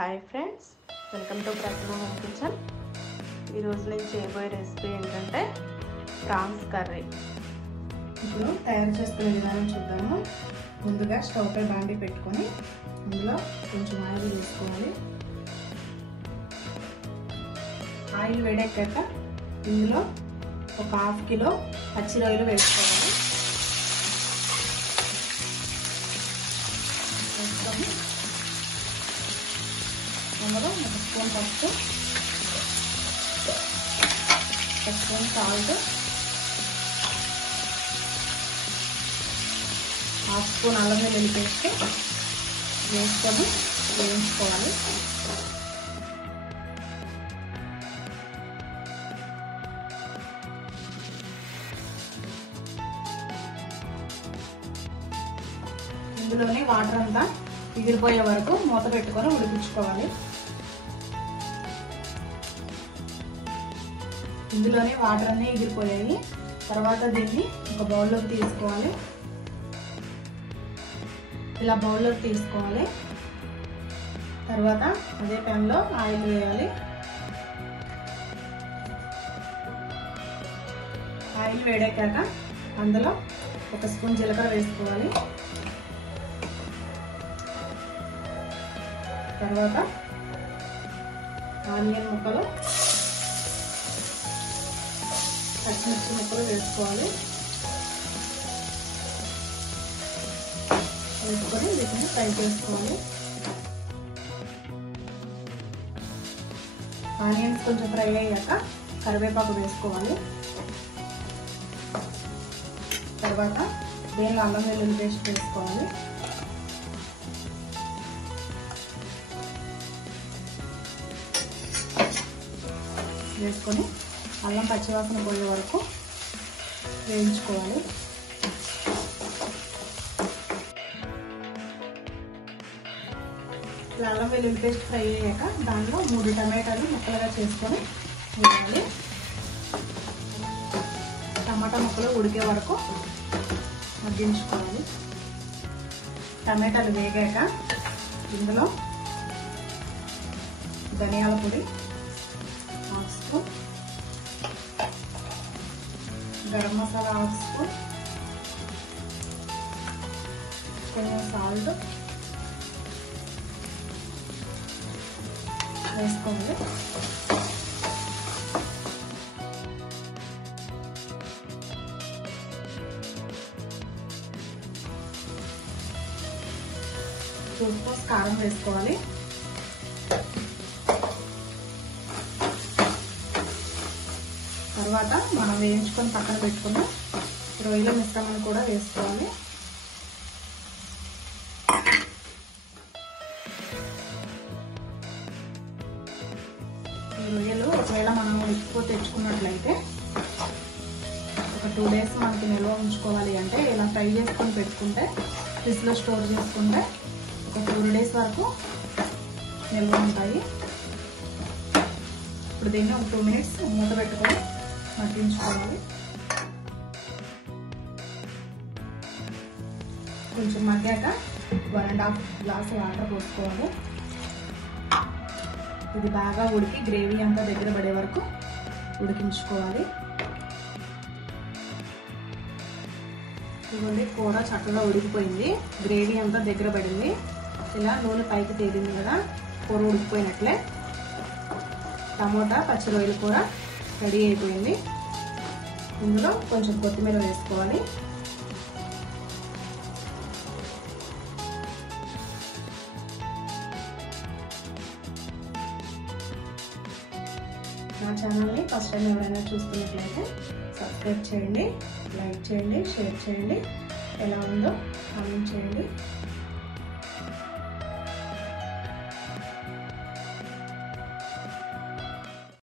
Hi friends, welcome to Prasanna home kitchen. ఈరోజు నేను చేయబోయే రెసిపీ ఏంటంటే ప్రాన్స్ కర్రీ. ఇప్పుడు తయారు చేసుకునే విధానం చూద్దాము. ముందుగా స్టవ్ పై బాండి పెట్టుకొని అందులో కొంచెం ఆయిల్ వేసుకోవాలి. ఆయిల్ వేడెక్కాక ఇందులో ఒక 1/2 కిలో పచ్చి రొయ్యలు వేసుకోవాలి. అందులో 1 స్పూన్ పసుపు, 1 స్పూన్ సాల్ట్, 1/2 స్పూన్ అల్లం వెల్లుల్లి పేస్ట్ వేసుకొని వేయించుకోవాలి. ఇందులోనే వాటర్ అంతా ఎగిరిపోయే వరకు మూత పెట్టుకొని ఉడికించుకోవాలి. ఇందులోనే వాటర్ అన్నీ ఎగిరిపోయాయి. తర్వాత దీన్ని ఒక బౌల్లోకి తీసుకోవాలి. ఇలా బౌల్లోకి తీసుకోవాలి. తర్వాత అదే ప్యాన్లో ఆయిల్ వేయాలి. ఆయిల్ వేడెక్కాక అందులో 1 స్పూన్ జీలకర్ర వేసుకోవాలి. తర్వాత ఆనియన్ ముక్కలు, పచ్చిమిర్చి ముక్కలు వేసుకోవాలి. వేసుకొని వీటిని ఫ్రై చేసుకోవాలి. ఆనియన్స్ కొంచెం ఫ్రై అయ్యాక కరివేపాకు వేసుకోవాలి. తర్వాత దీనిలో అల్లం వెల్లుల్లి పేస్ట్ వేసుకోవాలి. వేసుకొని అల్లం పచ్చివాసన పోయే వరకు వేయించుకోవాలి. అల్లం వెల్లుల్లి పేస్ట్ ఫ్రై అయ్యాక దానిలో 3 టమాటాలు ముక్కలుగా చేసుకొని వేయాలి. టమాటా ముక్కలు ఉడికే వరకు మగ్గించుకోవాలి. టమాటాలు వేగాక ఇందులో ధనియాల పొడి 1/2 స్పూన్, గరం మసాలా 1/2 స్పూన్, కొంచెం సాల్ట్ వేసుకోండి. స్పూన్స్ కారం వేసుకోవాలి. తర్వాత మనం వేయించుకొని పక్కన పెట్టుకున్న రొయ్యల మిశ్రమాన్ని కూడా వేసుకోవాలి. ఈ రొయ్యలు ఒకవేళ మనం ఎక్కువ తెచ్చుకున్నట్లయితే ఒక 2 డేస్ మనకి నిల్వ ఉంచుకోవాలి అంటే ఇలా ఫ్రై చేసుకొని పెట్టుకుంటే ఫ్రిడ్జ్లో స్టోర్ చేసుకుంటే ఒక 4 డేస్ వరకు నిల్వ ఉంటాయి. ఇప్పుడు దీన్ని ఒక 2 మినిట్స్ మూత పెట్టుకొని మగ్గించుకోవాలి. కొంచెం మగ్గాక 1.5 గ్లాస్ వాటర్ పోసుకోవాలి. ఇది బాగా ఉడికి గ్రేవీ అంతా దగ్గర పడే వరకు ఉడికించుకోవాలి. ఇదిగోండి, కూర చక్కగా ఉడికిపోయింది, గ్రేవీ అంతా దగ్గర పడింది. ఇలా నూనె పైకి తేలింది కదా, కూర ఉడికిపోయినట్లే. టమోటా పచ్చి రొయ్యల కూర రెడీ అయిపోయింది. ఇందులో కొంచెం కొత్తిమీర వేసుకోవాలి. నా ఛానల్ని ఫస్ట్ టైం ఎవరైనా చూస్తున్నట్లయితే సబ్స్క్రైబ్ చేయండి, లైక్ చేయండి, షేర్ చేయండి. ఎలా ఉందో కామెంట్ చేయండి.